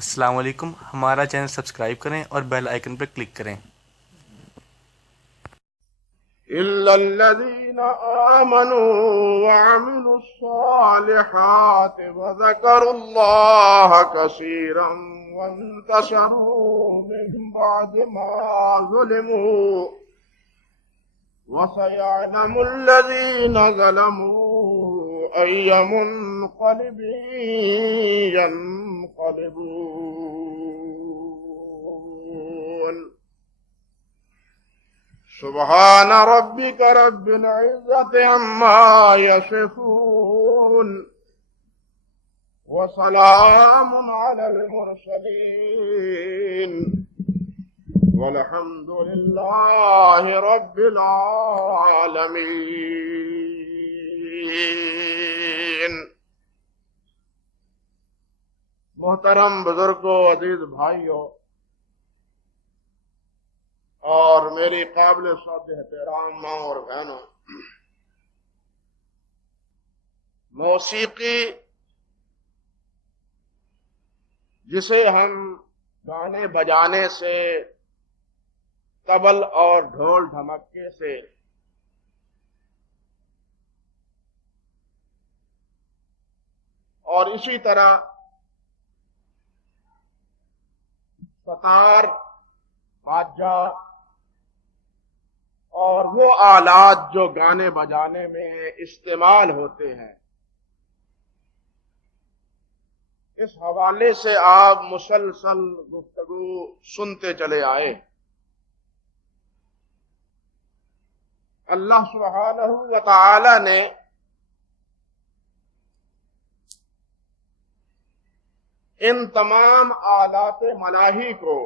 السلام علیکم، ہمارا چینل سبسکرائب کریں اور بیل آئیکن پر کلک کریں۔ إلا الذين آمنوا وعملوا الصالحات وذكروا الله كثيرا وانتصروا من بعد ما ظلموا وسيعلم الذين ظلموا أي منقلب ينقلبون سبحان ربك رب العزة عما يصفون وسلام على المرسلين والحمد لله رب العالمين۔ محترم بزرگوں، عزیز بھائیوں اور میری قابل صد احترام ماں اور بہنوں، موسیقی جسے ہم گانے بجانے سے، طبل اور ڈھول ڈھمکے سے اور اسی طرح ستار، باجا اور وہ آلات جو گانے بجانے میں استعمال ہوتے ہیں، اس حوالے سے آپ مسلسل گفتگو سنتے چلے آئے۔ اللہ سبحانہ و تعالی نے ان تمام آلات ملاحی کو،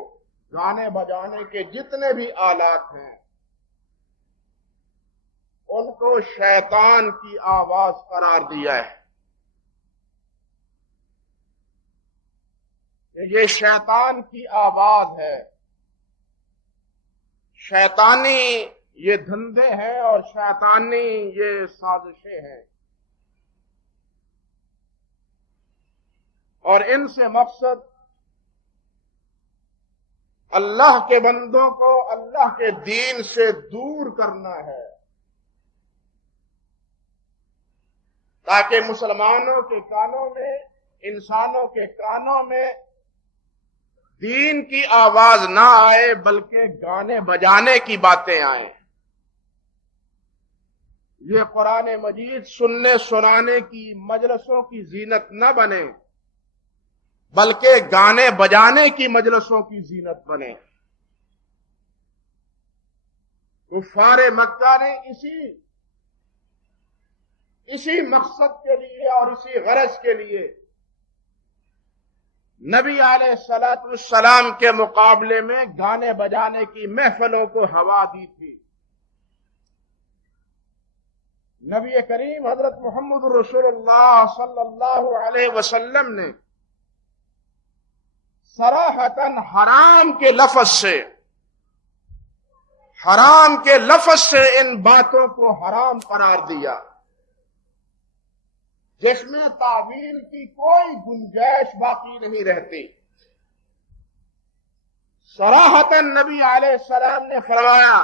گانے بجانے کے جتنے بھی آلات ہیں، ان کو شیطان کی آواز قرار دیا ہے۔ یہ شیطان کی آواز ہے، شیطانی یہ دھندے ہیں اور شیطانی یہ سازشیں ہیں، اور ان سے مقصد اللہ کے بندوں کو اللہ کے دین سے دور کرنا ہے، تاکہ مسلمانوں کے کانوں میں، انسانوں کے کانوں میں دین کی آواز نہ آئے بلکہ گانے بجانے کی باتیں آئیں۔ یہ قرآن مجید سننے سنانے کی مجلسوں کی زینت نہ بنے بلکہ گانے بجانے کی مجلسوں کی زینت بنے۔ کفار مکہ نے اسی مقصد کے لیے اور اسی غرض کے لیے نبی علیہ السلام کے مقابلے میں گانے بجانے کی محفلوں کو ہوا دی تھی۔ نبی کریم حضرت محمد رسول اللہ صلی اللہ علیہ وسلم نے صراحتاً حرام کے لفظ سے ان باتوں کو حرام قرار دیا، جس میں تعویل کی کوئی گنجائش باقی نہیں رہتی۔ صراحتاً نبی علیہ السلام نے فرمایا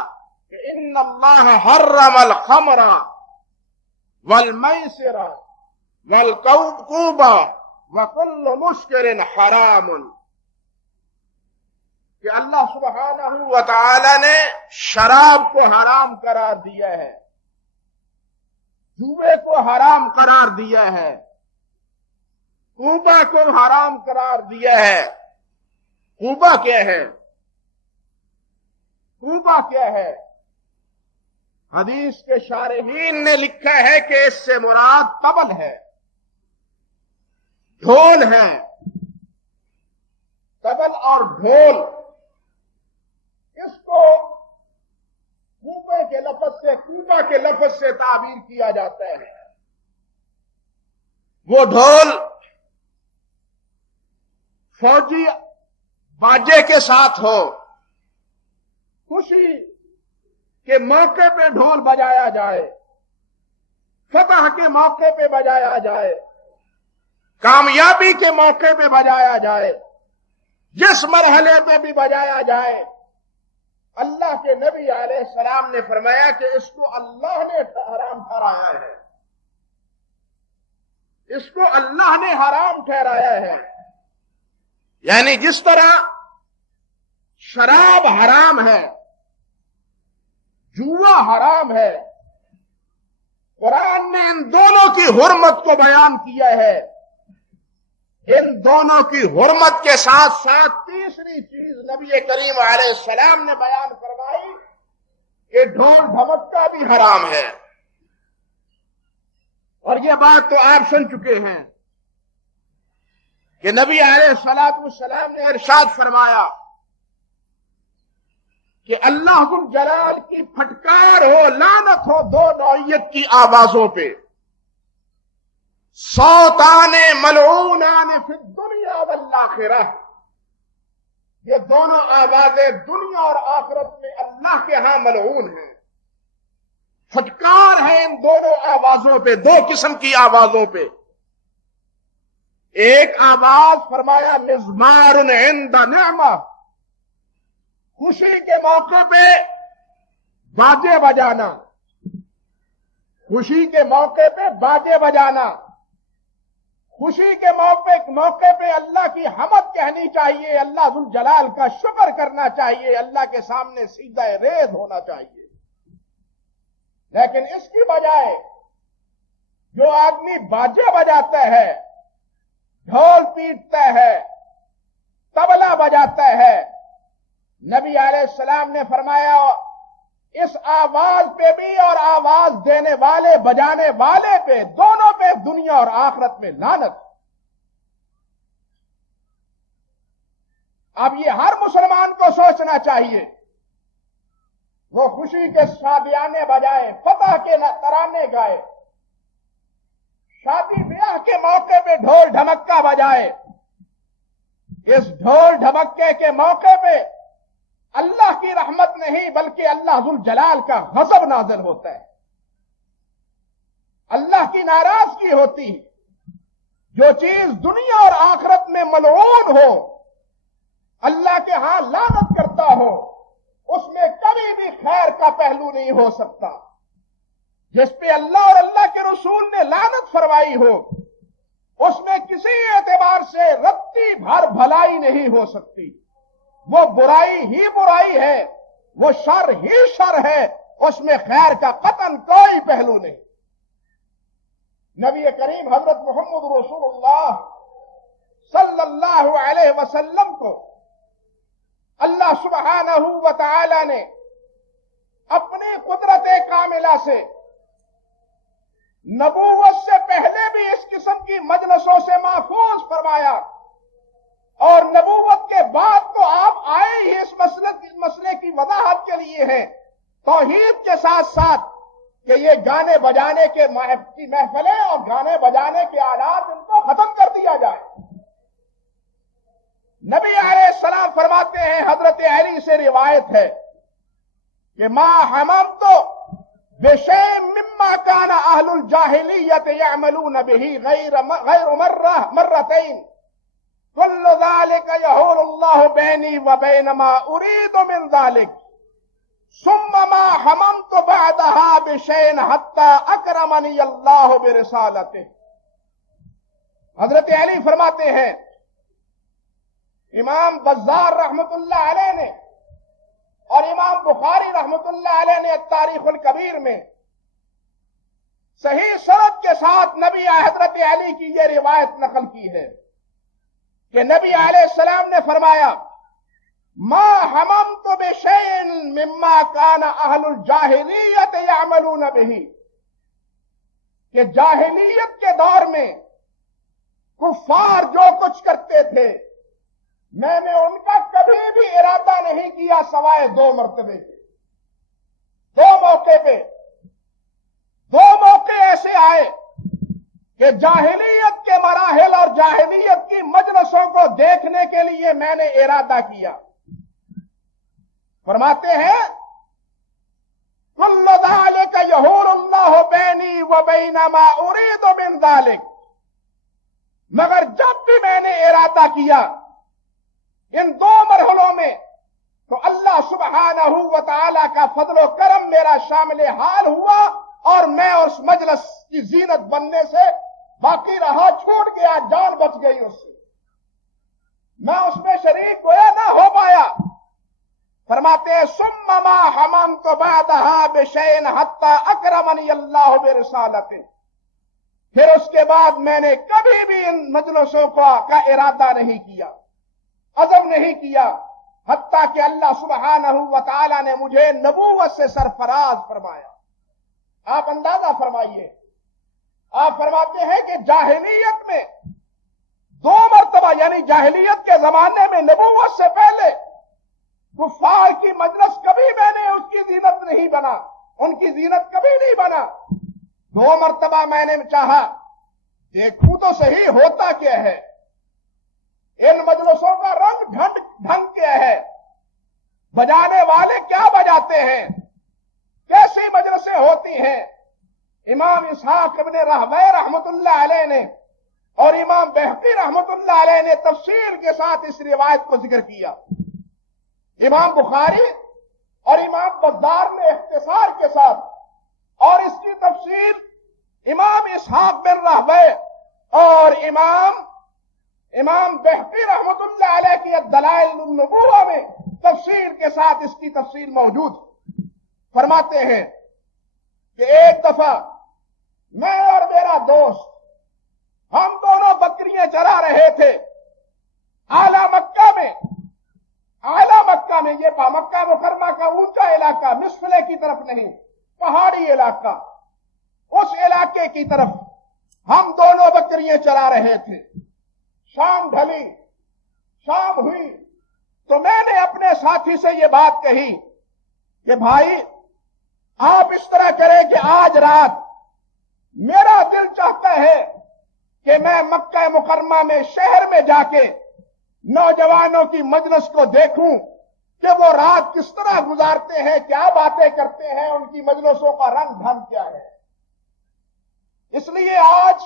کہ ان اللہ حرم الخمر والمیسر والکوب وکل مسکر حرام، کہ اللہ سبحانہ و تعالی نے شراب کو حرام قرار دیا ہے، جوے کو حرام قرار دیا ہے، کوبا کو حرام قرار دیا ہے۔ کوبا کیا ہے؟ کوبا کیا ہے؟ حدیث کے شارحین نے لکھا ہے کہ اس سے مراد طبل ہے، ڈھول ہے۔ طبل اور ڈھول اس کو کوبا کے لفظ سے تعبیر کیا جاتا ہے۔ وہ ڈھول فوجی باجے کے ساتھ ہو، خوشی کے موقع پہ ڈھول بجایا جائے، فتح کے موقع پہ بجایا جائے، کامیابی کے موقع پہ بجایا جائے، جس مرحلے پہ بھی بجایا جائے، اللہ کے نبی علیہ السلام نے فرمایا کہ اس کو اللہ نے حرام ٹھہرایا ہے، اس کو اللہ نے حرام ٹھہرایا ہے۔ یعنی جس طرح شراب حرام ہے، جوا حرام ہے، قرآن نے ان دونوں کی حرمت کو بیان کیا ہے، ان دونوں کی حرمت کے ساتھ ساتھ تیسری چیز نبی کریم علیہ السلام نے بیان فرمائی کہ ڈھول ڈھمکا بھی حرام ہے۔ اور یہ بات تو آپ سن چکے ہیں کہ نبی علیہ السلام نے ارشاد فرمایا کہ اللہ ذو الجلال کی پھٹکار ہو، لعنت ہو دو نوعیت کی آوازوں پہ، صوتان ملعونان فی الدنیا والآخرہ، یہ دونوں آوازیں دنیا اور آخرت میں اللہ کے ہاں ملعون ہیں۔ پھٹکار ہے ان دونوں آوازوں پہ، دو قسم کی آوازوں پہ۔ ایک آواز فرمایا مزمار عند نعمہ، خوشی کے موقع پہ باجے بجانا، خوشی کے موقع پہ باجے بجانا، خوشی کے موقع پہ اللہ کی حمد کہنی چاہیے، اللہ ذو الجلال کا شکر کرنا چاہیے، اللہ کے سامنے سیدھا ریز ہونا چاہیے۔ لیکن اس کی بجائے جو آدمی باجے بجاتا ہے، ڈھول پیٹتا ہے، طبلہ بجاتا ہے، نبی علیہ السلام نے فرمایا اس آواز پہ بھی اور آواز دینے والے بجانے والے پہ، دونوں پہ دنیا اور آخرت میں لعنت۔ اب یہ ہر مسلمان کو سوچنا چاہیے، وہ خوشی کے شادیانے بجائے، فتح کے ترانے گائے، شادی بیاہ کے موقع پہ ڈھول ڈھمکا بجائے، اس ڈھول ڈھمکے کے موقع پہ اللہ کی رحمت نہیں بلکہ اللہ ذو الجلال کا غضب نازل ہوتا ہے، اللہ کی ناراضگی ہوتی ہے۔ جو چیز دنیا اور آخرت میں ملعون ہو، اللہ کے ہاں لعنت کرتا ہو، اس میں کبھی بھی خیر کا پہلو نہیں ہو سکتا۔ جس پہ اللہ اور اللہ کے رسول نے لعنت فرمائی ہو، اس میں کسی اعتبار سے رتی بھر بھلائی نہیں ہو سکتی۔ وہ برائی ہی برائی ہے، وہ شر ہی شر ہے، اس میں خیر کا قطعاً کوئی پہلو نہیں۔ نبی کریم حضرت محمد رسول اللہ صلی اللہ علیہ وسلم کو اللہ سبحانہ و تعالی نے اپنی قدرت کاملہ سے نبوت سے پہلے بھی اس قسم کی مجلسوں سے محفوظ فرمایا، اور نبوت کے بعد تو آپ آئے ہی اس مسئلے کی وضاحت کے لیے ہیں، توحید کے ساتھ ساتھ کہ یہ گانے بجانے کے محفلیں اور گانے بجانے کے آلات ان کو ختم کر دیا جائے۔ نبی علیہ السلام فرماتے ہیں، حضرت علی سے روایت ہے کہ ما حممت بشیء مما كان اہل الجاہلیت يعملون به غیر مرتين كل ذلك يحول الله بيني وبين ما اريد من ذلك ثم ما حممت بعدها بشيء حتى اكرمني الله برسالته۔ حضرت علی فرماتے ہیں، امام بزار رحمت اللہ علیہ نے اور امام بخاری رحمت اللہ علیہ نے التاریخ الکبیر میں صحیح سند کے ساتھ نبی حضرت علی کی یہ روایت نقل کی ہے کہ نبی علیہ السلام نے فرمایا ما حممت بشیء مما كان اہل الجاہلیت یعملون به، کہ جاہلیت کے دور میں کفار جو کچھ کرتے تھے میں نے ان کا کبھی بھی ارادہ نہیں کیا سوائے دو مرتبے کے، دو موقع ایسے آئے کہ جاہلیت کے مراحل اور جاہلیت کی مجلسوں کو دیکھنے کے لیے میں نے ارادہ کیا۔ فرماتے ہیں کل ذالک یحول اللہ بینی وبین ما ارید من ذالک، مگر جب بھی میں نے ارادہ کیا ان دو مرحلوں میں تو اللہ سبحانہ و تعالی کا فضل و کرم میرا شامل حال ہوا اور میں اس مجلس کی زینت بننے سے باقی رہا، چھوٹ گیا، جان بچ گئی اس سے، میں اس میں شریک گویا نہ ہو پایا۔ فرماتے ہیں ثم ما حممت بعدها بشيء حتى اکرمنی اللہ برسالتہ، پھر اس کے بعد میں نے کبھی بھی ان مجلسوں کا ارادہ نہیں کیا، عزم نہیں کیا، حتیٰ کہ اللہ سبحانہ و تعالی نے مجھے نبوت سے سرفراز فرمایا۔ آپ اندازہ فرمائیے، آپ فرماتے ہیں کہ جاہلیت میں دو مرتبہ، یعنی جاہلیت کے زمانے میں نبوت سے پہلے کفار کی مجلس کبھی میں نے اس کی زینت نہیں بنا، ان کی زینت کبھی نہیں بنا۔ دو مرتبہ میں نے چاہا دیکھوں تو صحیح ہوتا کیا ہے، ان مجلسوں کا رنگ ڈھنگ کیا ہے، بجانے والے کیا بجاتے ہیں، کیسی مجلسیں ہوتی ہیں۔ امام اسحاق ابن راہویہ رحمت اللہ علیہ نے اور امام بہقی رحمت اللہ علیہ نے تفصیل کے ساتھ اس روایت کو ذکر کیا۔ امام بخاری اور امام بزار نے اختصار کے ساتھ، اور اس کی تفصیل امام اسحاق بن راہویہ اور امام بہقی رحمت اللہ علیہ کی دلائل النبوہ میں تفصیل کے ساتھ اس کی تفصیل موجود۔ فرماتے ہیں کہ ایک دفعہ میں اور میرا دوست ہم دونوں بکریاں چرا رہے تھے اعلی مکہ میں۔ یہ مکہ مکرمہ کا اونچا علاقہ، مسفلے کی طرف نہیں، پہاڑی علاقہ، اس علاقے کی طرف ہم دونوں بکریاں چرا رہے تھے۔ شام ڈھلی، شام ہوئی تو میں نے اپنے ساتھی سے یہ بات کہی کہ بھائی آپ اس طرح کریں کہ آج رات میرا دل چاہتا ہے کہ میں مکہ مکرمہ میں شہر میں جا کے نوجوانوں کی مجلس کو دیکھوں کہ وہ رات کس طرح گزارتے ہیں، کیا باتیں کرتے ہیں، ان کی مجلسوں کا رنگ ڈھنگ کیا ہے۔ اس لیے آج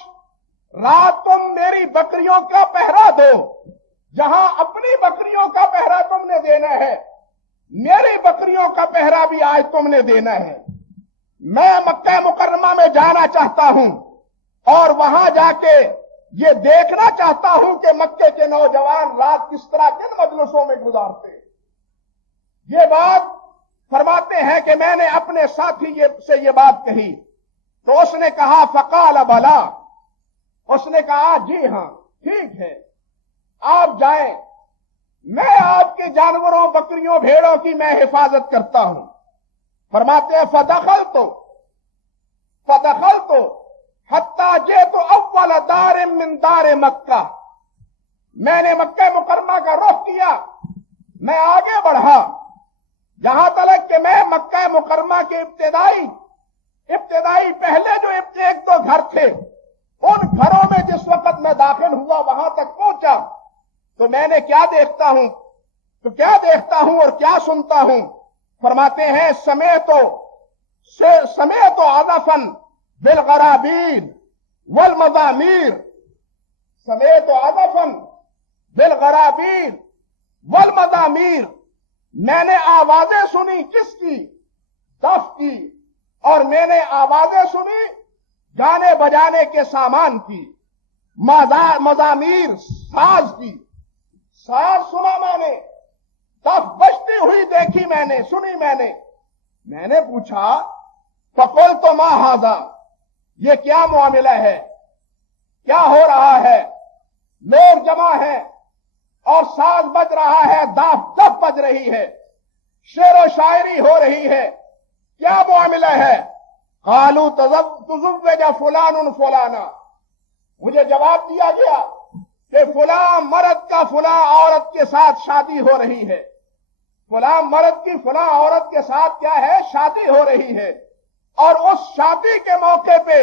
رات تم میری بکریوں کا پہرا دو، جہاں اپنی بکریوں کا پہرا تم نے دینا ہے، میری بکریوں کا پہرا بھی آج تم نے دینا ہے۔ میں مکہ مکرمہ میں جانا چاہتا ہوں اور وہاں جا کے یہ دیکھنا چاہتا ہوں کہ مکے کے نوجوان رات کس طرح کن مجلسوں میں گزارتے۔ یہ بات فرماتے ہیں کہ میں نے اپنے ساتھی سے یہ بات کہی تو اس نے کہا فقال بلا، اس نے کہا جی ہاں ٹھیک ہے آپ جائیں، میں آپ کے جانوروں بکریوں بھیڑوں کی میں حفاظت کرتا ہوں۔ فرماتے ہیں فدخلت حتی جئت اول دار من دار مکہ، میں نے مکہ مکرمہ کا رخ کیا، میں آگے بڑھا جہاں تک کہ میں مکہ مکرمہ کے ابتدائی پہلے جو ایک دو گھر تھے ان گھروں میں جس وقت میں داخل ہوا وہاں تک پہنچا تو میں نے کیا دیکھتا ہوں اور کیا سنتا ہوں۔ فرماتے ہیں سمیت عزفا بالغرابین والمزامیر، سمیت عزفا بالغرابین والمزامیر، میں نے آوازیں سنی کس کی؟ دف کی، اور میں نے آوازیں سنی گانے بجانے کے سامان کی، مزامیر ساز کی، ساز سنا میں نے، دف بجتی ہوئی دیکھی میں نے، سنی میں نے پوچھا فقلت ما ھذا، یہ کیا معاملہ ہے، کیا ہو رہا ہے؟ لوگ جمع ہیں اور ساز بج رہا ہے، دف بج رہی ہے، شعر و شاعری ہو رہی ہے، کیا معاملہ ہے؟ قالوا تزوج فلان فلانا، مجھے جواب دیا گیا کہ فلاں مرد کا فلاں عورت کے ساتھ شادی ہو رہی ہے، فلاں مرد کی فلاں عورت کے ساتھ کیا ہے؟ شادی ہو رہی ہے، اور اس شادی کے موقع پہ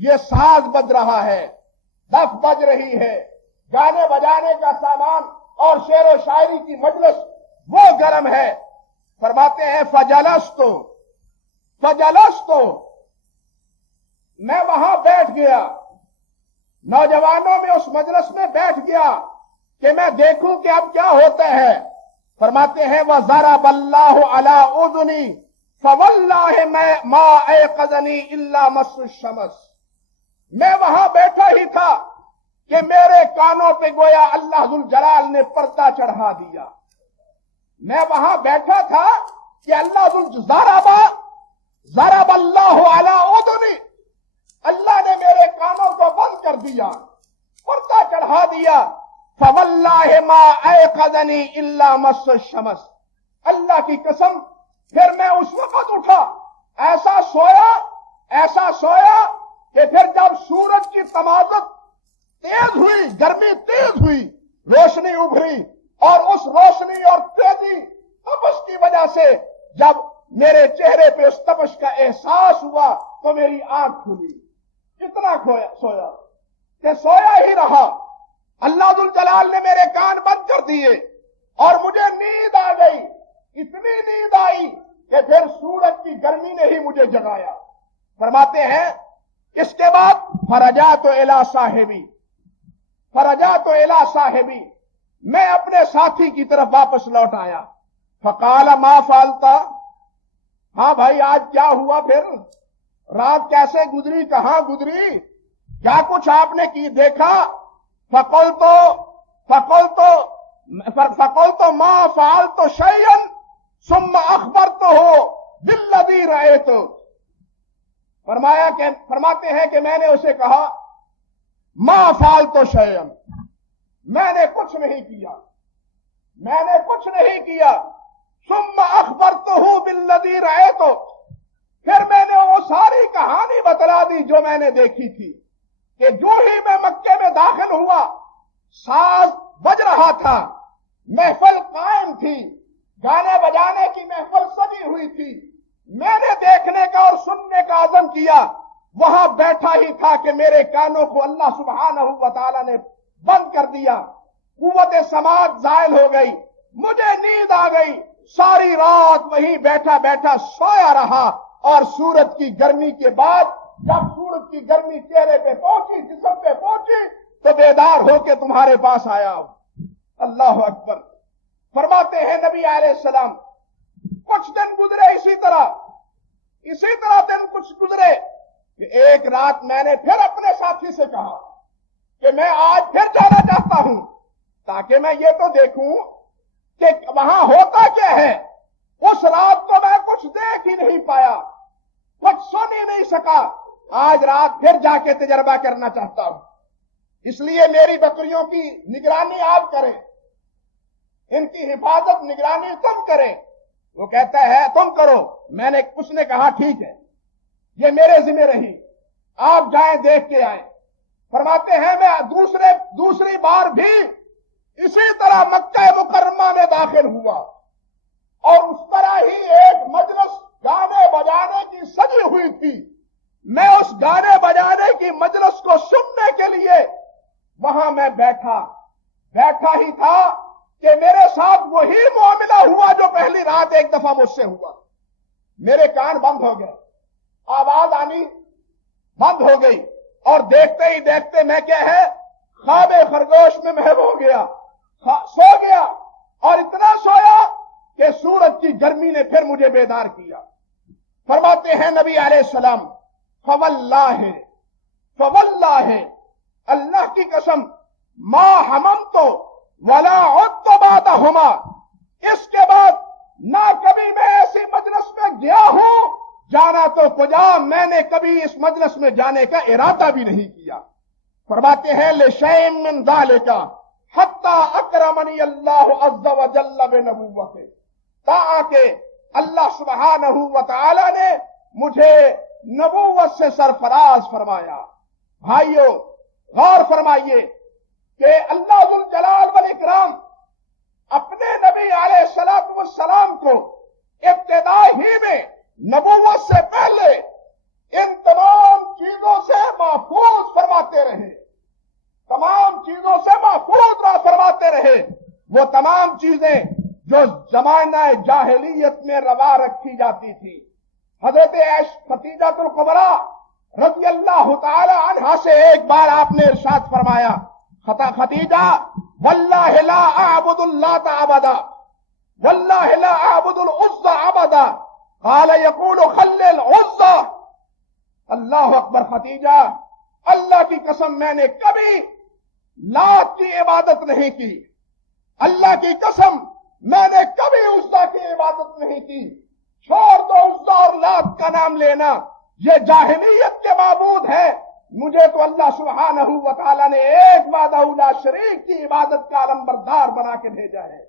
یہ ساز بج رہا ہے، دف بج رہی ہے، گانے بجانے کا سامان اور شعر و شاعری کی مجلس وہ گرم ہے۔ فرماتے ہیں فجلست، میں وہاں بیٹھ گیا، نوجوانوں میں اس مجلس میں بیٹھ گیا، کہ میں دیکھوں کہ اب کیا ہوتا ہے. فرماتے ہیں وَضَرَبَ اللَّهُ عَلَىٰ أُذُنِي فَوَاللَّهِ مَا أَيْقَظَنِي إِلَّا مَسُّ الشَّمْسِ. میں وہاں بیٹھا ہی تھا کہ میرے کانوں پہ گویا اللہ ذوالجلال نے پردہ چڑھا دیا. میں وہاں بیٹھا تھا کہ ضرب اللہ علی اذنی، اللہ نے میرے کانوں کو بند کر دیا، پردہ چڑھا دیا. فواللہ ما ایقظنی الا مس الشمس، اللہ کی قسم پھر میں اس وقت اٹھا، ایسا سویا کہ پھر جب سورج کی تمازت تیز ہوئی، گرمی تیز ہوئی، روشنی ابھری، اور اس روشنی اور تیزی تپش کی وجہ سے جب میرے چہرے پہ اس تپش کا احساس ہوا تو میری آنکھ کھلی. اتنا سویا کہ سویا ہی رہا. اللہ ذوالجلال نے میرے کان بند کر دیے اور مجھے نیند آ گئی. اتنی نیند آئی کہ پھر سورج کی گرمی نے ہی مجھے جگایا. فرماتے ہیں اس کے بعد فرجعت الی صاحبی، میں اپنے ساتھی کی طرف واپس لوٹ آیا. فقال ما فعلت، ہاں بھائی آج کیا ہوا، پھر رات کیسے گزری، کہاں گزری، کیا کچھ آپ نے کی دیکھا. فقلت ما فعلت شيئا ثم اخبرته بالذي رأيت. فرماتے ہیں کہ میں نے اسے کہا ما فعلت شيئا، میں نے کچھ نہیں کیا. ثم اخبرته بالذي رأيت، پھر میں نے وہ ساری کہانی بتلا دی جو میں نے دیکھی تھی کہ جو ہی میں مکے میں داخل ہوا ساز بج رہا تھا، محفل قائم تھی، گانے بجانے کی محفل سجی ہوئی تھی. میں نے دیکھنے کا اور سننے کا عزم کیا، وہاں بیٹھا ہی تھا کہ میرے کانوں کو اللہ سبحانہ و تعالی نے بند کر دیا. قوت سماعت زائل ہو گئی، مجھے نیند آ گئی. ساری رات وہیں بیٹھا بیٹھا سویا رہا، اور سورج کی گرمی کے بعد جب سورج کی گرمی چہرے پہ پہنچی، جسم پہ پہنچی، تو بیدار ہو کے تمہارے پاس آیا ہوں. اللہ اکبر. فرماتے ہیں نبی علیہ السلام کچھ دن گزرے اسی طرح دن کچھ گزرے کہ ایک رات میں نے پھر اپنے ساتھی سے کہا کہ میں آج پھر جانا چاہتا ہوں تاکہ میں یہ تو دیکھوں کہ وہاں ہوتا کیا ہے. اس رات کو میں کچھ دیکھ ہی نہیں پایا، کچھ سن ہی نہیں سکا. آج رات پھر جا کے تجربہ کرنا چاہتا ہوں. اس لیے میری بکریوں کی نگرانی آپ کریں، ان کی حفاظت نگرانی تم کریں. وہ کہتا ہے تم کرو. اس نے کہا ٹھیک ہے، یہ میرے ذمہ رہی، آپ جائیں دیکھ کے آئیں. فرماتے ہیں میں دوسری بار بھی اسی طرح مکہ مکرمہ میں داخل ہوا، اور اس طرح ہی ایک مجلس گانے بجانے کی سجی ہوئی تھی. میں اس گانے بجانے کی مجلس کو سننے کے لیے وہاں میں بیٹھا ہی تھا کہ میرے ساتھ وہی معاملہ ہوا جو پہلی رات ایک دفعہ مجھ سے ہوا. میرے کان بند ہو گئے، آواز آنی بند ہو گئی، اور دیکھتے ہی دیکھتے میں کیا ہے خواب خرگوش میں محو ہو گیا، سو گیا. اور اتنا سویا کہ سورج کی گرمی نے پھر مجھے بیدار کیا. فرماتے ہیں نبی علیہ السلام فواللہ اللہ کی قسم ما حممت ولا عدت بعدہما، اس کے بعد نہ کبھی میں ایسی مجلس میں گیا ہوں، جانا تو کجا، میں نے کبھی اس مجلس میں جانے کا ارادہ بھی نہیں کیا. فرماتے ہیں لشیء من ذالک حتی اکرمنی اللہ عز وجل بنبوتہ، تاکہ اللہ سبحانہ و تعالی نے مجھے نبوت سے سرفراز فرمایا. بھائیو غور فرمائیے کہ اللہ ذوالجلال والاکرام اپنے نبی علیہ السلام کو ابتدا ہی میں نبوت سے پہلے ان تمام چیزوں سے محفوظ فرماتے رہے، وہ تمام چیزیں جو زمانہ جاہلیت میں روا رکھی جاتی تھی. حضرت خدیجہ الکبریٰ رضی اللہ تعالی عنہا سے ایک بار آپ نے ارشاد فرمایا خدیجہ واللہ لا اعبد اللات ابدا واللہ لا اعبد العزى ابدا قال يقول خل العزى. اللہ اکبر ختیجہ، اللہ کی قسم میں نے کبھی لات کی عبادت نہیں کی، اللہ کی قسم میں نے کبھی عزیٰ کی عبادت نہیں کی. چھوڑ دو عزیٰ اور لات کا نام لینا، یہ جاہلیت کے معبود ہیں. مجھے تو اللہ سبحانہ و تعالیٰ نے ایک وحدہ لا شریک کی عبادت کا علمبردار بنا کے بھیجا ہے.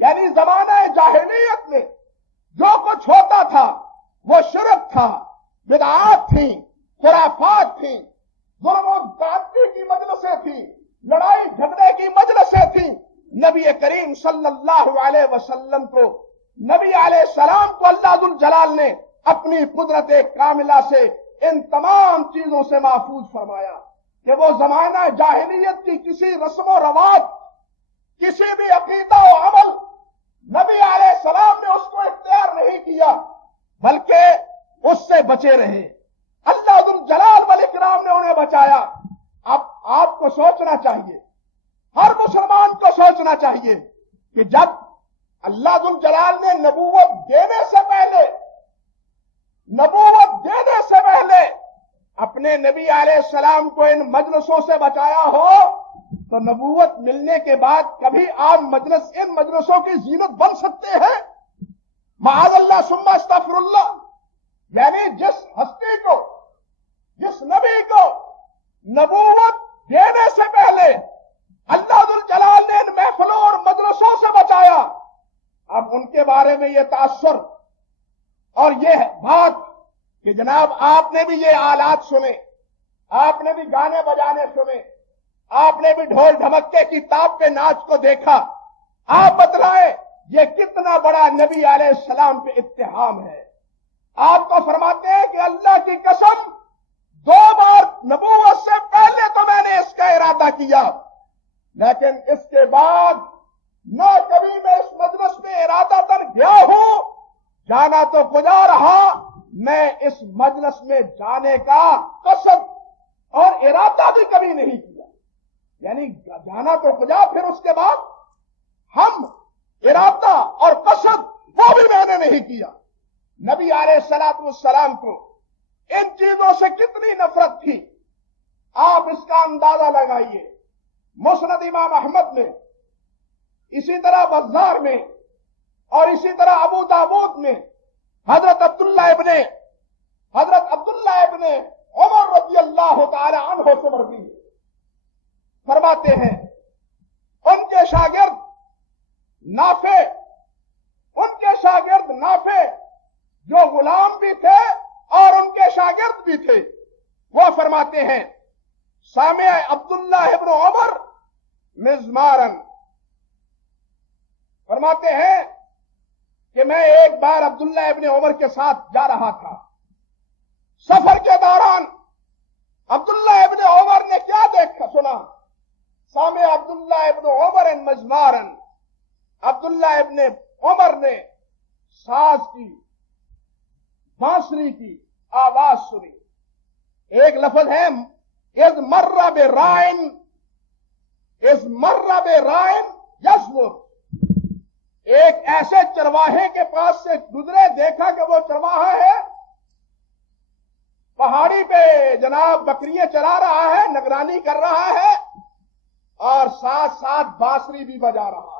یعنی زمانہ جاہلیت میں جو کچھ ہوتا تھا وہ شرک تھا، بدعات تھیں، خرافات تھیں، ظلم و زیادتی کی مجلسیں تھیں، لڑائی جھگڑے کی مجلسیں تھیں. نبی کریم صلی اللہ علیہ وسلم کو، نبی علیہ السلام کو اللہ ذوالجلال نے اپنی قدرت کاملہ سے ان تمام چیزوں سے محفوظ فرمایا کہ وہ زمانہ جاہلیت کی کسی رسم و رواج، کسی بھی عقیدہ و عمل نبی علیہ السلام نے اس کو اختیار نہیں کیا، بلکہ اس سے بچے رہے. اللہ ذوالجلال والاکرام نے انہیں بچایا. اب آپ کو سوچنا چاہیے، ہر مسلمان کو سوچنا چاہیے کہ جب اللہ ذوالجلال نے نبوت دینے سے پہلے اپنے نبی علیہ السلام کو ان مجلسوں سے بچایا ہو تو نبوت ملنے کے بعد کبھی آپ ان مجلسوں کی زینت بن سکتے ہیں؟ معاذ اللہ ثم استغفر اللہ. یعنی جس ہستی کو، جس نبی کو نبوت دینے سے پہلے اللہ ذوالجلال نے ان محفلوں اور مجلسوں سے بچایا، اب ان کے بارے میں یہ تاثر اور یہ بات کہ جناب آپ نے بھی یہ آلات سنے، آپ نے بھی گانے بجانے سنے، آپ نے بھی ڈھول ڈھمکے کی تاب کے ناچ کو دیکھا، آپ بتلائیں یہ کتنا بڑا نبی علیہ السلام پہ اتہام ہے. آپ کو فرماتے ہیں کہ اللہ کی قسم 2 بار نبوت سے پہلے تو میں نے اس کا ارادہ کیا، لیکن اس کے بعد نہ کبھی میں اس مجلس میں ارادہ تر گیا ہوں، جانا تو کجا رہا، میں اس مجلس میں جانے کا قصد اور ارادہ بھی کبھی نہیں کیا. یعنی جانا تو کجا، پھر اس کے بعد ہم ارادہ اور قصد وہ بھی میں نے نہیں کیا. نبی علیہ السلام کو ان چیزوں سے کتنی نفرت تھی، آپ اس کا اندازہ لگائیے. مسند امام احمد میں، اسی طرح بزار میں اور اسی طرح ابو داود میں حضرت عبداللہ ابن عمر رضی اللہ تعالی عنہ سے مروی فرماتے ہیں ان کے شاگرد نافع جو غلام بھی تھے اور ان کے شاگرد بھی تھے، وہ فرماتے ہیں سامع عبداللہ ابن عمر مزمارن، فرماتے ہیں کہ میں ایک بار عبداللہ ابن عمر کے ساتھ جا رہا تھا. سفر کے دوران عبداللہ ابن عمر نے کیا دیکھا سنا؟ سامع عبداللہ ابن عمر مزمارن، عبداللہ ابن عمر نے ساز کی، بانسری کی آواز سنی. ایک لفظ ہے اذ مر برائن یزمر، ایک ایسے چرواہے کے پاس سے گزرے، دیکھا کہ وہ چرواہا ہے پہاڑی پہ جناب بکریاں چلا رہا ہے، نگرانی کر رہا ہے اور ساتھ ساتھ بانسری بھی بجا رہا ہے،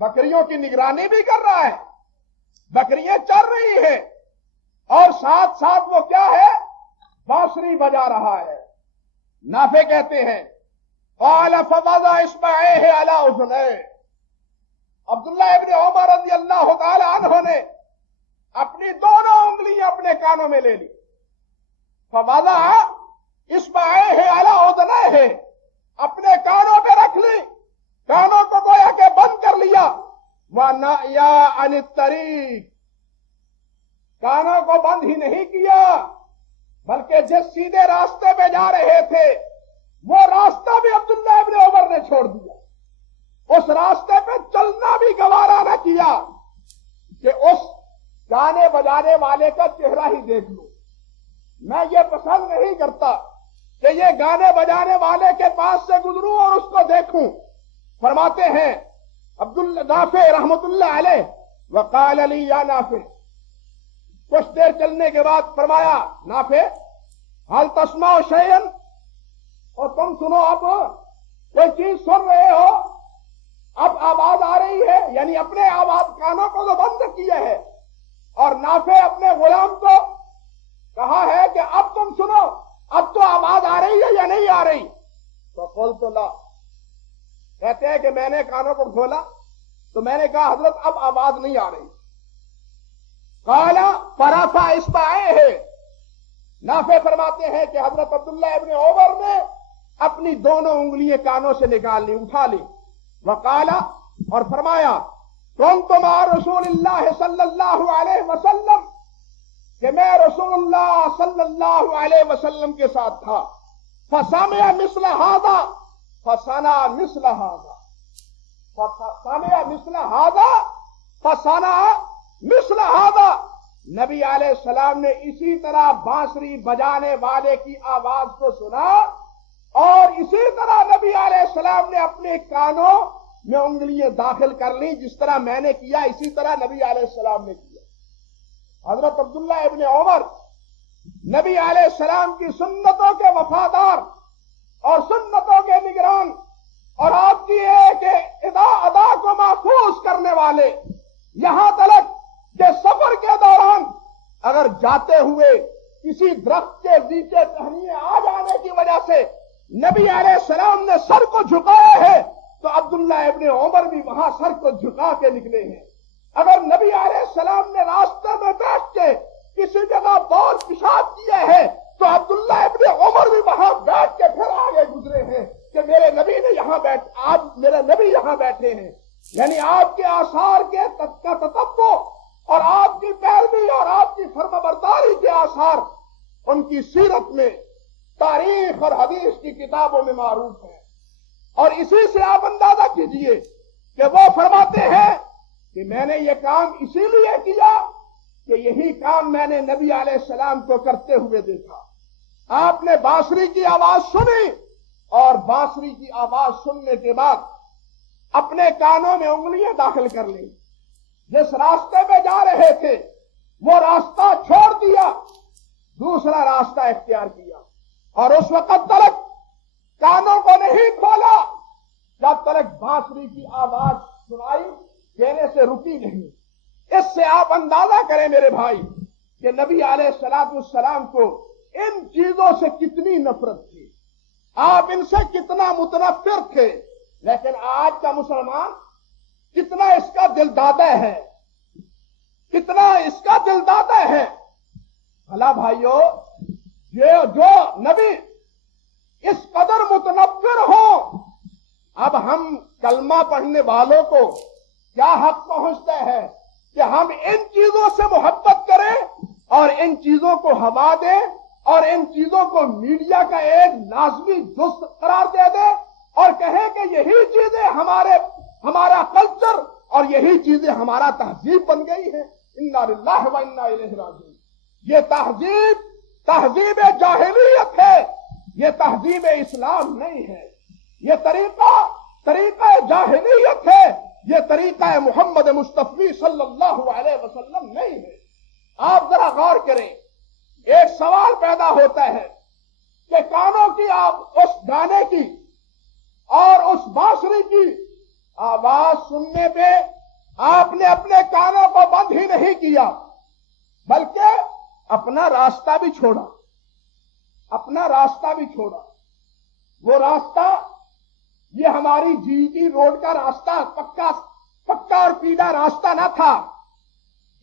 بکریوں کی نگرانی بھی کر رہا ہے، بکریاں چل رہی ہیں اور ساتھ ساتھ وہ کیا ہے؟ بانسری بجا رہا ہے. نافع کہتے ہیں قال فوضع اصبعيه على اذنيه، عبداللہ ابن عمر رضی اللہ تعالی عنہ نے اپنی دونوں انگلیاں اپنے کانوں میں لے لی. فوضع اصبعيه على اذنيه، اپنے کانوں پہ رکھ لی، کانوں کو گویا کہ بند کر لیا. وَنَأْيَا عَنِ الطَّرِيقِ، کانوں کو بند ہی نہیں کیا بلکہ جس سیدھے راستے پہ جا رہے تھے وہ راستہ بھی عبداللہ ابن عمر نے چھوڑ دیا. اس راستے پہ چلنا بھی گوارا نہ کیا کہ اس گانے بجانے والے کا چہرہ ہی دیکھ لو. میں یہ پسند نہیں کرتا کہ یہ گانے بجانے والے کے پاس سے گزروں اور اس کو دیکھوں. فرماتے ہیں نافع رحمت اللہ علیہ وقال علی یا نافع، کچھ دیر چلنے کے بعد فرمایا نافع حل تسمع شیئا، اور تم سنو، اب کوئی چیز سن رہے ہو، اب آواز آ رہی ہے، یعنی اپنے آواز کانوں کو تو بند کیا ہے، اور نافع اپنے غلام کو کہا ہے کہ اب تم سنو، اب تو آواز آ رہی ہے یا نہیں آ رہی؟ تو قلت لا، کہتے ہیں کہ میں نے کانوں کو کھولا تو میں نے کہا حضرت اب آواز نہیں آ رہی. قال فرفع اصبعیہ، نافع فرماتے ہیں کہ حضرت عبداللہ ابن عمر نے اپنی دونوں انگلیاں کانوں سے نکال لی، اٹھا لی. وقال، اور فرمایا کنت مع رسول اللہ صلی اللہ علیہ وسلم، کہ میں رسول اللہ صلی اللہ علیہ وسلم کے ساتھ تھا. فسمع مثل هذا فصنع مثل هذا، فسمع مثل هذا فصنع مثل هذا. نبی علیہ السلام نے اسی طرح بانسری بجانے والے کی آواز کو سنا، اور اسی طرح نبی علیہ السلام نے اپنے کانوں میں انگلیاں داخل کر لی، جس طرح میں نے کیا اسی طرح نبی علیہ السلام نے کیا. حضرت عبداللہ ابن عمر نبی علیہ السلام کی سنتوں کے وفادار اور سنتوں کے نگران، اور آپ کی ایک ادا کو محفوظ کرنے والے، یہاں تک کہ سفر کے دوران اگر جاتے ہوئے کسی درخت کے نیچے ٹہنیے آ جانے کی وجہ سے نبی علیہ السلام نے سر کو جھکایا ہے، تو عبداللہ ابن عمر بھی وہاں سر کو جھکا کے نکلے ہیں. اگر نبی علیہ السلام نے راستے میں بیٹھ کے کسی جگہ بول پیشاب کیا ہے تو عبداللہ ابن عمر بھی وہاں بیٹھ کے پھر آگے گزرے ہیں کہ میرے نبی نے یہاں آج میرے نبی یہاں بیٹھے ہیں. یعنی آپ کے آثار کے تتبع اور آپ کی پیروی اور آپ کی فرمانبرداری کے آثار ان کی سیرت میں، تاریخ اور حدیث کی کتابوں میں معروف ہیں. اور اسی سے آپ اندازہ کیجئے کہ وہ فرماتے ہیں کہ میں نے یہ کام اسی لیے کیا کہ یہی کام میں نے نبی علیہ السلام کو کرتے ہوئے دیکھا. آپ نے بانسری کی آواز سنی، اور بانسری کی آواز سننے کے بعد اپنے کانوں میں انگلیاں داخل کر لی. جس راستے میں جا رہے تھے وہ راستہ چھوڑ دیا، دوسرا راستہ اختیار کیا، اور اس وقت تک کانوں کو نہیں کھولا جب تک بانسری کی آواز سنائی دینے سے رکی نہیں. اس سے آپ اندازہ کریں میرے بھائی کہ نبی علیہ السلام کو ان چیزوں سے کتنی نفرت تھی، آپ ان سے کتنا متنفر تھے. لیکن آج کا مسلمان کتنا اس کا دل دادا ہے، کتنا اس کا دل دادا ہے. بھلا بھائیو، جو نبی اس قدر متنفر ہو، اب ہم کلمہ پڑھنے والوں کو کیا حق پہنچتا ہے کہ ہم ان چیزوں سے محبت کریں اور ان چیزوں کو ہوا دیں اور ان چیزوں کو میڈیا کا ایک لازمی جز قرار دے دیں اور کہیں کہ یہی چیزیں ہمارا کلچر اور یہی چیزیں ہمارا تہذیب بن گئی ہیں. انا للہ و انا الیہ راجعون. یہ تہذیب جاہلیت ہے، یہ تہذیب اسلام نہیں ہے. یہ طریقہ جاہلیت ہے، یہ طریقہ محمد مصطفی صلی اللہ علیہ وسلم نہیں ہے. آپ ذرا غور کریں، ایک سوال پیدا ہوتا ہے کہ کانوں کی اس گانے کی اور اس بانسری کی آواز سننے پہ آپ نے اپنے کانوں کو بند ہی نہیں کیا بلکہ اپنا راستہ بھی چھوڑا. وہ راستہ یہ ہماری جی ٹی روڈ کا راستہ پکا اور پیلا راستہ نہ تھا،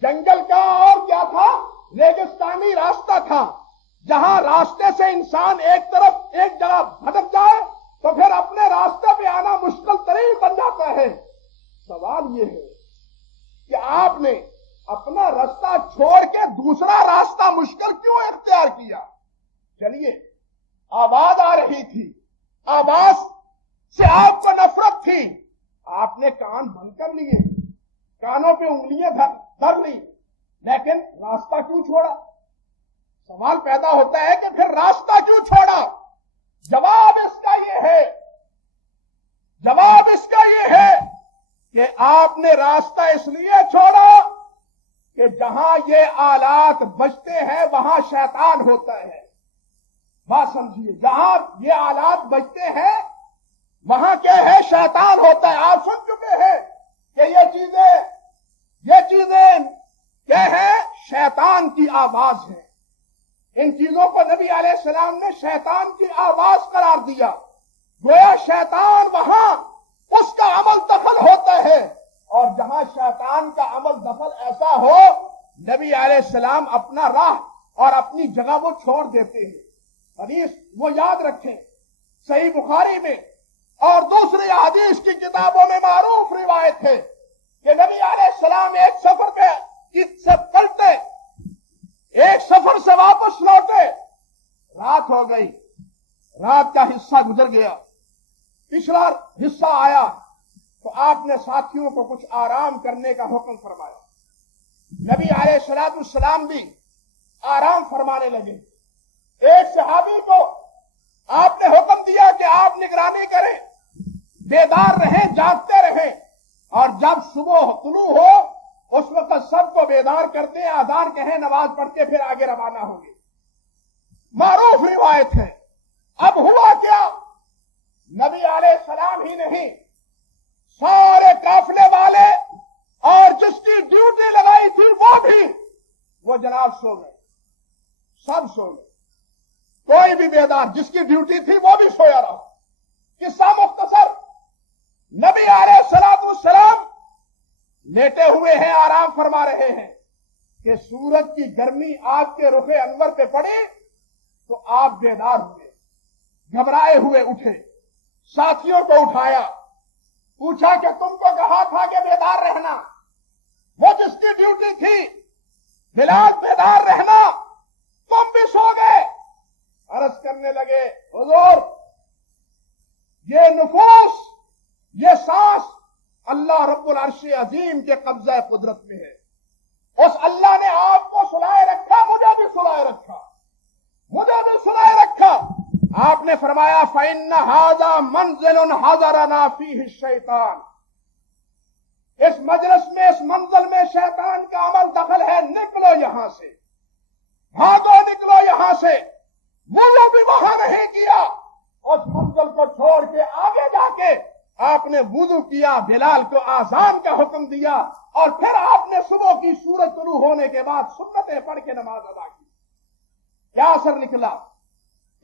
جنگل کا اور کیا تھا، ریگستانی راستہ تھا، جہاں راستے سے انسان ایک جگہ بھٹک جائے تو پھر اپنے راستے پہ آنا مشکل ترین بن جاتا ہے. سوال یہ ہے کہ آپ نے اپنا راستہ چھوڑ کے دوسرا راستہ مشکل کیوں اختیار کیا؟ چلیے، آواز آ رہی تھی، آواز سے آپ کو نفرت تھی، آپ نے کان بند کر لیے، کانوں پہ انگلیاں دھر لی، لیکن راستہ کیوں چھوڑا؟ سوال پیدا ہوتا ہے کہ پھر راستہ کیوں چھوڑا؟ جواب اس کا یہ ہے کہ آپ نے راستہ اس لیے چھوڑا کہ جہاں یہ آلات بجتے ہیں وہاں شیطان ہوتا ہے. بات سمجھیے، جہاں یہ آلات بجتے ہیں وہاں کیا ہے؟ شیطان ہوتا ہے. آپ سن چکے ہیں کہ یہ چیزیں کیا ہے؟ شیطان کی آواز ہے. ان چیزوں کو نبی علیہ السلام نے شیطان کی آواز قرار دیا. گویا شیطان وہاں اس کا عمل دخل ہوتا ہے، اور جہاں شیطان کا عمل دخل ایسا ہو، نبی علیہ السلام اپنا راہ اور اپنی جگہ وہ چھوڑ دیتے ہیں. حدیث وہ یاد رکھیں، صحیح بخاری میں اور دوسری حدیث کی کتابوں میں معروف روایت ہے کہ نبی علیہ السلام ایک سفر پہ سے پلٹے، ایک سفر سے واپس لوٹے، رات ہو گئی، رات کا حصہ گزر گیا، پچھلا حصہ آیا تو آپ نے ساتھیوں کو کچھ آرام کرنے کا حکم فرمایا. نبی علیہ السلام بھی آرام فرمانے لگے. ایک صحابی کو آپ نے حکم دیا کہ آپ نگرانی کریں، بیدار رہیں، جاگتے رہیں، اور جب صبح طلوع ہو اس وقت سب کو بیدار کرتے ہیں، اذان کہیں، نماز پڑھ کے پھر آگے روانہ ہوں گے. معروف روایت ہے. اب ہوا کیا؟ نبی علیہ السلام ہی نہیں، سارے قافلے والے اور جس کی ڈیوٹی لگائی تھی وہ جناب سو گئے، سب سو گئے، کوئی بھی بیدار، جس کی ڈیوٹی تھی وہ بھی سویا رہا. قصہ مختصر، نبی علیہ السلام لیٹے ہوئے ہیں، آرام فرما رہے ہیں کہ سورج کی گرمی آپ کے رخ انور پہ پڑی تو آپ بیدار ہوئے، گھبرائے ہوئے اٹھے، ساتھیوں کو اٹھایا، پوچھا کہ تم کو کہا تھا کہ بیدار رہنا، وہ جس کی ڈیوٹی تھی بلال بیدار رہنا، تم بھی سو گئے. عرض کرنے لگے، حضور یہ نفوس، یہ سانس اللہ رب العرش عظیم کے قبضہ قدرت میں ہے. اس اللہ نے آپ کو سلائے رکھا، مجھے بھی سلائے رکھا. آپ نے فرمایا فَإِنَّ هَذَا مَنْزِلٌ حَضَرَنَا فِيهِ الشَّيْطَانُ، اس مجلس میں، اس منزل میں شیطان کا عمل دخل ہے، نکلو یہاں سے، بھاگو، نکلو یہاں سے. وضو بھی وہاں نہیں کیا، اس منزل کو چھوڑ کے آگے جا کے آپ نے وضو کیا، بلال کو آذان کا حکم دیا، اور پھر آپ نے صبح کی سورج طلوع ہونے کے بعد سنتیں پڑھ کے نماز ادا کی. کیا اثر نکلا؟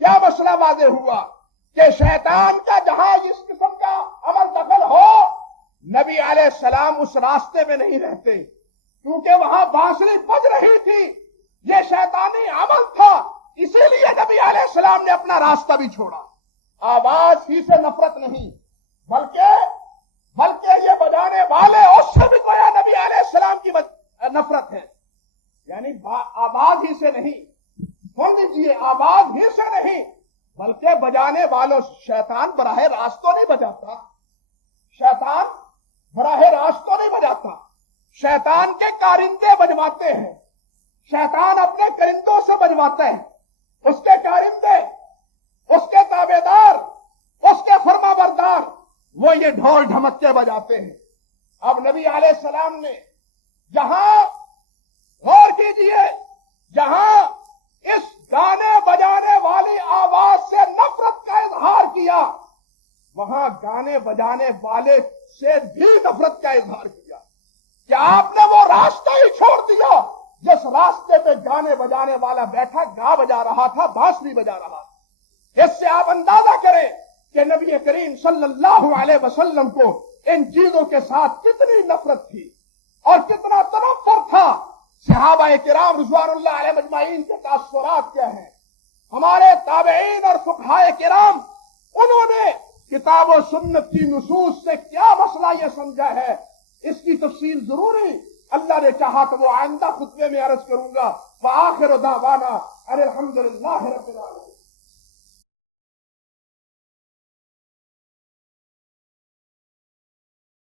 کیا مسئلہ واضح ہوا؟ کہ شیطان کا جہاں اس قسم کا عمل دخل ہو، نبی علیہ السلام اس راستے میں نہیں رہتے، کیونکہ وہاں بانسری بج رہی تھی، یہ شیطانی عمل تھا، اسی لیے نبی علیہ السلام نے اپنا راستہ بھی چھوڑا. آواز ہی سے نفرت نہیں، بلکہ یہ بجانے والے، اس سے بھی گویا نبی علیہ السلام کی نفرت ہے. یعنی آواز ہی سے نہیں، سن لیجیے، آواز ہی سے نہیں بلکہ بجانے والوں. شیطان براہ راست تو نہیں بجاتا، شیطان براہ راست تو نہیں بجاتا، شیطان کے کارندے بجواتے ہیں، شیطان اپنے کرندوں سے بجواتا ہے. اس کے کارندے، اس کے تابعدار، اس کے فرما بردار، وہ یہ ڈھول ڈھمکے بجاتے ہیں. اب نبی علیہ السلام نے جہاں، غور کیجئے، جہاں اس گانے بجانے والی آواز سے نفرت کا اظہار کیا، وہاں گانے بجانے والے سے بھی نفرت کا اظہار کیا. کہ آپ نے وہ راستہ ہی چھوڑ دیا جس راستے پہ گانے بجانے والا بیٹھا، گا بجا رہا تھا، بانسری بجا رہا تھا. اس سے آپ اندازہ کریں کہ نبی کریم صلی اللہ علیہ وسلم کو ان چیزوں کے ساتھ کتنی نفرت تھی اور کتنا تنفر تھا. صحابہ کرام رضوان اللہ علیہ مجمعین کے تاثرات کیا ہیں، ہمارے تابعین اور فقہاء کرام، انہوں نے کتاب و سنت کی نصوص سے کیا مسئلہ یہ سمجھا ہے، اس کی تفصیل ضروری اللہ نے چاہا تو وہ آئندہ خطبے میں عرض کروں گا. وآخر دعوانا ان الحمد للہ رب العالمین.